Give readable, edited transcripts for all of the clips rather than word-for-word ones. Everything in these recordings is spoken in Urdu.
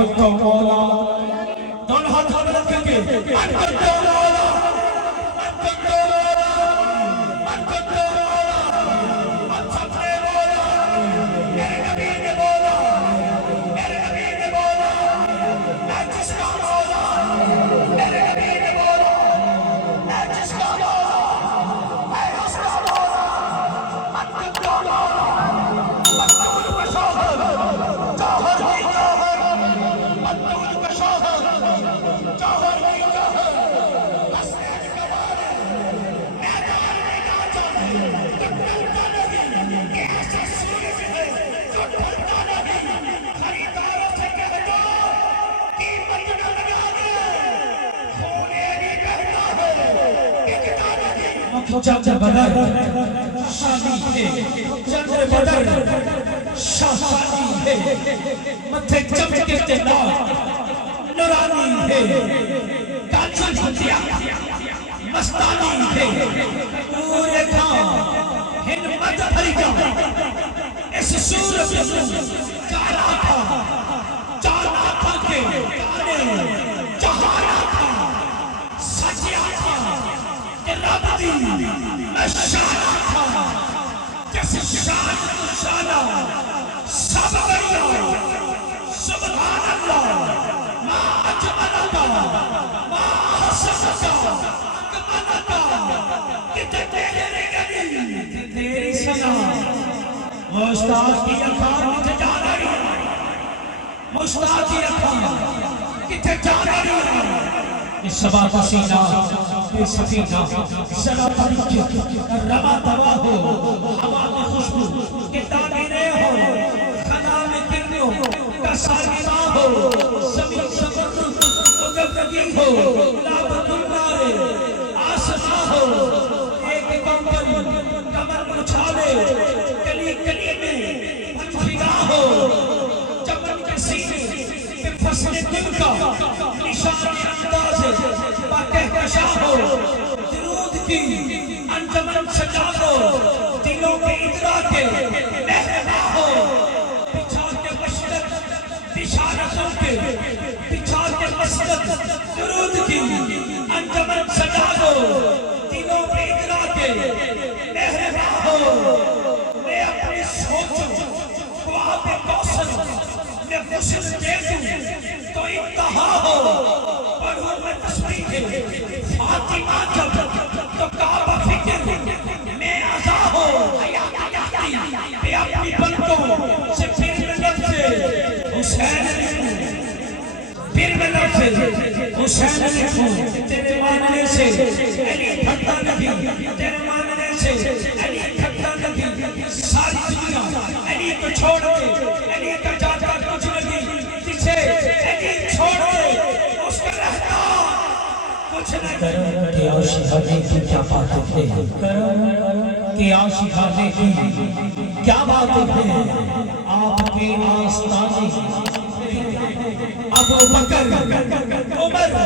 حق مولا دونوں ہاتھ بلند کر کے من کرتے مولا من کرتے مولا من کرتے مولا من سپنے مولا میرے نبی نے مولا میرے نبی نے مولا میں جس کا مولا میرے نبی نے مولا میں جس کا مولا میں اس کا مولا من کرتے مولا چندر بدر شادی ہے چندر بدر شادی ہے متھے چمکتے نور نورانی ہے کاچی بھتیا مستانی ہے پورے کھاں ہمت بھری جا اس صورت جانا تھا کہ جہانا تھا سجیا تھا رب دی میں شانا تھا جیسے شان شانا سب بڑھیا سبحان اللہ ما اجمل اللہ ما حسن اللہ اکمل اللہ کتے تیرے گلی تیری سنا مشتاق کی اکھان کتے جا رہی مشتاق کی اکھان کتے جا رہی شبا حسینہ بے سفینہ سلا تاریخ روا دوا ہو ہوا میں خوشبو کہ تعمیرے ہو خلا میں کرنیوں کا ساگنا ہو زمین سبر مجبگی ہو لابد النارے آسنا ہو ایک کمبل کمر مچھالے کلی کلی میں پھگا ہو جبن کے سینے پہ فصل دل کا نشان انداز باقی کشا ہو درود کی انجمن سجا ہو دلوں کے ادرا کے مہربا ہو بچھا کے مشرق بشارتوں کے بچھا کے مسجد درود کی انجمن سجا ہو دلوں کے ادرا کے مہربا ہو میں اپنی سوچوں خواب کوثر میں غسل دے دوں تو انتہا ہو پڑھوں میں تسبیح فاطمہ جب تو کعبہ فکر میں آزا ہو میں اپنی پلکوں سے پھر میں لفظ حسین پھر میں لفظ حسین لکھوں تیرے ماننے سے علی پھٹا نبی تیرے ماننے سے علی پھٹا نبی ساری دنیا علی کو چھوڑ کے علی کا جاتا کچھ نہیں جسے علی چھوڑ کے اس کا رہتا کرم کے آشیانے کی کیا باتیں ہیں کرم کے آشیانے کی کیا باتیں ہیں آپ کے آستانے ابو بکر عمر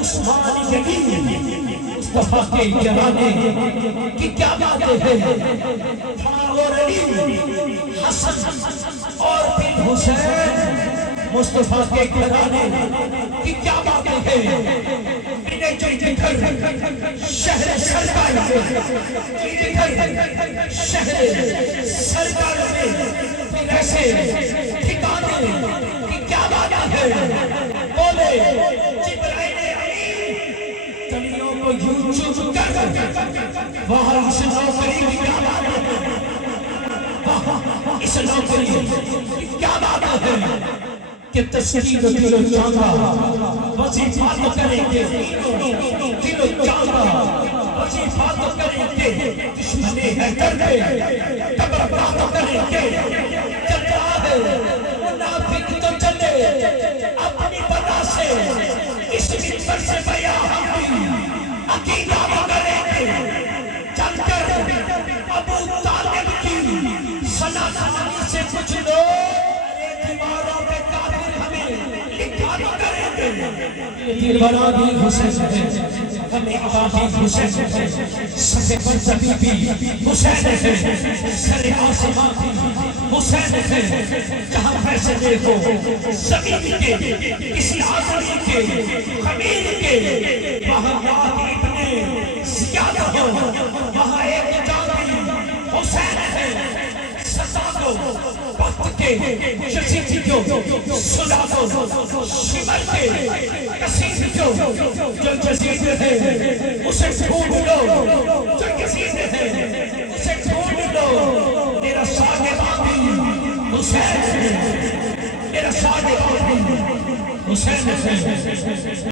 عثمان علی مصطفیٰ کے جرانے کی کیا باتیں ہیں اور علی حسن اور پھر حسین مصطفیٰ کے گھرانے کی کیا باتیں ہیں انہیں جو جدھر شہر سرکار میں جدھر شہر سرکار میں پھر ایسے ٹھکانے کی کیا باتیں ہیں بولے جبرائیل علی تلیوں کو یوں چوم کر وہاں اس نوکری کی کیا باتیں ہیں وہاں اس نوکری کی کیا باتیں ہیں کہ تشکیل دل و جانگا وظیفہ تو کریں گے دل و جانگا وظیفہ تو کریں گے دشمن ہے کرنے تبرہ تو کریں گے چلتا ہے منافق تو چلے اپنی بنا سے اس ممبر سے بیان ہم بھی عقیدہ وہ کریں گے چل کر ابو طالب کی سناسانی سے کچھ لوگ دیواروں پہ کافر ہمیں لکھا تو کریں گے دیواروں بھی حسین ہے ہمیں کافی حسین ہے سفے پر زبی بھی حسین ہے سر آسمان بھی حسین ہے جہاں فیصلے ہو زمین کے کسی آدمی کے خمیر کے وہاں یاد ابن زیاد ہو وہاں ایک جاتی حسین ہے سزا دو وقت کے شسید جو سزا دو شمر کے کسید جو جزید ہے اسے ڈھونڈ لو جو کسید ہے اسے ڈھونڈ لو میرا شاگرد آدمی حسین ہے میرا شاگرد آدمی حسین ہے